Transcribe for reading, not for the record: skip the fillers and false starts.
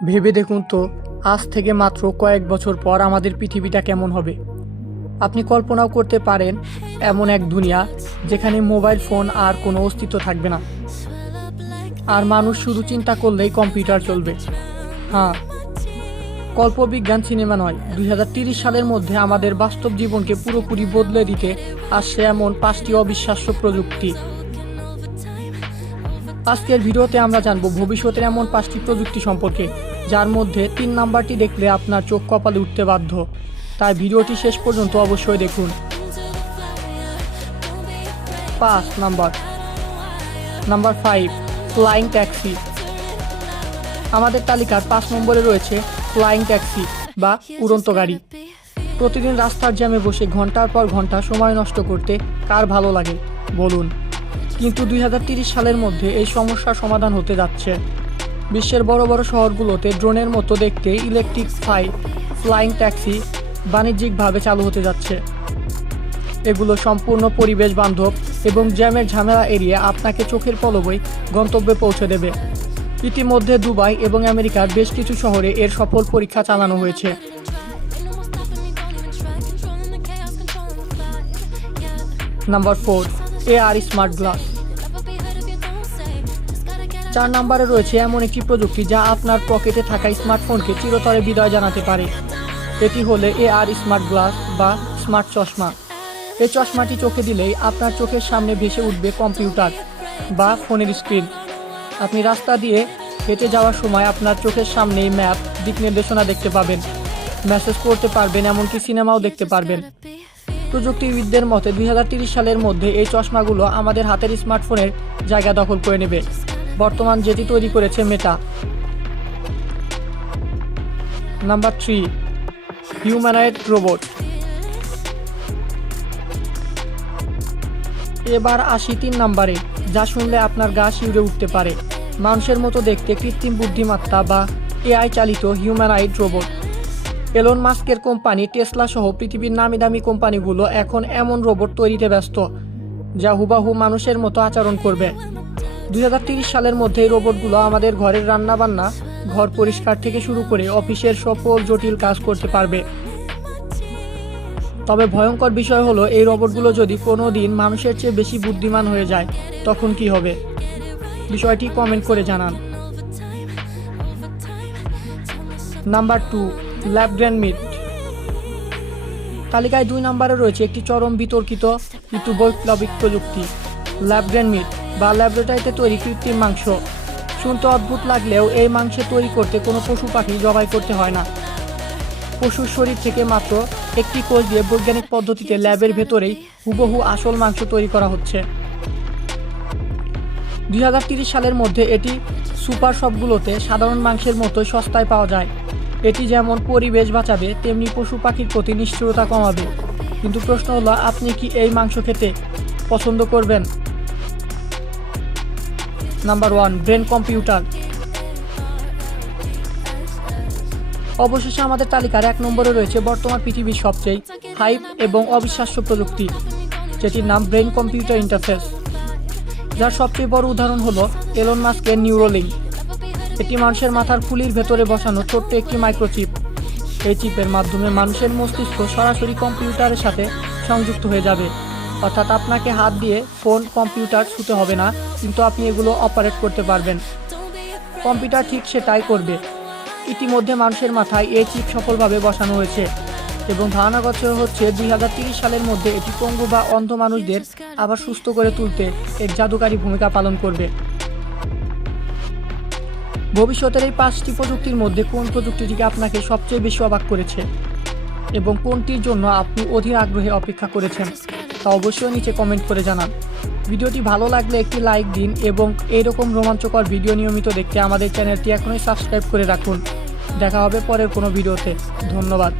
ভেবে দেখুন তো, আজ থেকে মাত্র কয়েক বছর পর আমাদের পৃথিবীটা কেমন হবে। আপনি কল্পনাও করতে পারেন এমন এক দুনিয়া যেখানে মোবাইল ফোন আর কোনো অস্তিত্ব থাকবে না, আর মানুষ শুধু চিন্তা করলেই কম্পিউটার চলবে। হ্যাঁ, কল্পবিজ্ঞান সিনেমা নয়, 2030 সালের মধ্যে আমাদের বাস্তব জীবনকে পুরোপুরি বদলে দিতে আসছে এমন 5টি অবিশ্বাস্য প্রযুক্তি। আজকের ভিডিওতে আমরা জানব ভবিষ্যতের এমন 5টি প্রযুক্তি সম্পর্কে, যার মধ্যে 3 নাম্বারটি দেখলে আপনার চোখ কপালে উঠতে বাধ্য। তাই ভিডিওটি শেষ পর্যন্ত অবশ্যই দেখুন। 5 নাম্বার 5, ফ্লাইং ট্যাক্সি। আমাদের তালিকার 5 নম্বরে রয়েছে ফ্লাইং ট্যাক্সি বা উড়ন্ত গাড়ি। প্রতিদিন রাস্তার জ্যামে বসে ঘন্টার পর ঘন্টা সময় নষ্ট করতে কার ভালো লাগে বলুন? কিন্তু 2030 সালের মধ্যে এই সমস্যার সমাধান হতে যাচ্ছে। বিশ্বের বড় বড় শহরগুলোতে ড্রোনের মতো দেখতে ইলেকট্রিক ফ্লাইং ট্যাক্সি বাণিজ্যিকভাবে চালু হতে যাচ্ছে। এগুলো সম্পূর্ণ পরিবেশ বান্ধব এবং জ্যামের ঝামেলা এড়িয়ে আপনাকে চোখের পলকেই গন্তব্যে পৌঁছে দেবে। ইতিমধ্যে দুবাই এবং আমেরিকার বেশ কিছু শহরে এর সফল পরীক্ষা চালানো হয়েছে। Number 4, AR smart glass. 4 নম্বরে রয়েছে এমন একটি প্রযুক্তি যা আপনার পকেটে থাকা স্মার্টফোনকে চিরতরে বিদায় জানাতে পারে। এটি হলো AR স্মার্ট গ্লাস বা স্মার্ট চশমা। এই চশমাটি চোখে দিলেই আপনার চোখের সামনে ভেসে উঠবে কম্পিউটার বা ফোনের স্ক্রিন। আপনি রাস্তা দিয়ে হেঁটে যাওয়ার সময় আপনার চোখের সামনেই ম্যাপ, দিক নির্দেশনা দেখতে পাবেন, মেসেজ করতে পারবেন, এমনকি সিনেমাও দেখতে পারবেন। প্রযুক্তিবিদদের মতে 2030 সালের মধ্যে এই চশমাগুলো আমাদের হাতের স্মার্টফোনের জায়গা দখল করে নেবে। বর্তমান যেটি তৈরি করেছে মেটা। Number 3, humanoid robot. এবার আসি 3 নম্বরে, যা শুনলে আপনার গা শিউরে উঠতে পারে। মানুষের মতো দেখতে কৃত্রিম বুদ্ধিমত্তা বা AI চালিত হিউম্যানয়েড রোবট। এলন মাস্কের কোম্পানি টেসলা সহ পৃথিবীর নামি দামি কোম্পানিগুলো এখন এমন রোবট তৈরিতে ব্যস্ত যা হুবাহু মানুষের মতো আচরণ করবে। 2030 সালের মধ্যে এই রোবটগুলো আমাদের ঘরের রান্নাবান্না, ঘর পরিষ্কার থেকে শুরু করে অফিসের সকল জটিল কাজ করতে পারবে। তবে ভয়ঙ্কর বিষয় হলো, এই রোবটগুলো যদি কোনো দিন মানুষের চেয়ে বেশি বুদ্ধিমান হয়ে যায়, তখন কি হবে? বিষয়টি কমেন্ট করে জানান। Number 2, lab grown meat. তালিকায় 2 নম্বরে রয়েছে একটি চরম বিতর্কিত কিন্তু বৈপ্লবিক প্রযুক্তি, ল্যাব গ্রেন মিট বা ল্যাবরেটরিতে তৈরি কৃত্রিম মাংস। শুনতে অদ্ভুত লাগলেও এই মাংস তৈরি করতে কোনো পশু পাখি জবাই করতে হয় না। পশুর শরীর থেকে মাত্র একটি কোষ দিয়ে বৈজ্ঞানিক পদ্ধতিতে ল্যাবের ভেতরেই হুবহু আসল মাংস তৈরি করা হচ্ছে। 2030 সালের মধ্যে এটি সুপার শপগুলোতে সাধারণ মাংসের মতোই সস্তায় পাওয়া যায়। এটি যেমন পরিবেশ বাঁচাবে, তেমনি পশু পাখির প্রতি নিষ্ঠুরতা কমাবে। কিন্তু প্রশ্ন হলো, আপনি কি এই মাংস খেতে পছন্দ করবেন? Number 1, brain computer. অবশেষে আমাদের তালিকার 1 নম্বরে রয়েছে বর্তমান পৃথিবীর সবচেয়ে হাইপ এবং অবিশ্বাস্য প্রযুক্তি, যেটির নাম ব্রেন কম্পিউটার ইন্টারফেস, যার সবচেয়ে বড় উদাহরণ হলো এলন মাস্কের নিউরোলিঙ্ক। এটি মানুষের মাথার খুলির ভেতরে বসানো ছোট্ট একটি মাইক্রোচিপ। এই চিপের মাধ্যমে মানুষের মস্তিষ্ক সরাসরি কম্পিউটারের সাথে সংযুক্ত হয়ে যাবে। অর্থাৎ আপনাকে হাত দিয়ে ফোন, কম্পিউটার ছুঁতে হবে না, কিন্তু আপনি এগুলো অপারেট করতে পারবেন। কম্পিউটার ঠিক সেটাই করবে। ইতিমধ্যে মানুষের মাথায় এই চিপ সফলভাবে বসানো হয়েছে এবং ধারণা করা হচ্ছে 2030 সালের মধ্যে এটি পঙ্গু বা অন্ধ মানুষদের আবার সুস্থ করে তুলতে এক জাদুকারী ভূমিকা পালন করবে। ভবিষ্যতের এই 5টি প্রযুক্তির মধ্যে কোন প্রযুক্তিটিকে আপনাকে সবচেয়ে বেশি অবাক করেছে এবং কোনটির জন্য আপনি অধীর আগ্রহে অপেক্ষা করেছেন, তা অবশ্যই নিচে কমেন্ট করে জানান। ভিডিওটি ভালো লাগলে একটি লাইক দিন এবং এইরকম রোমাঞ্চকর ভিডিও নিয়মিত দেখতে আমাদের চ্যানেলটি এখনই সাবস্ক্রাইব করে রাখুন। দেখা হবে পরের কোনো ভিডিওতে। ধন্যবাদ।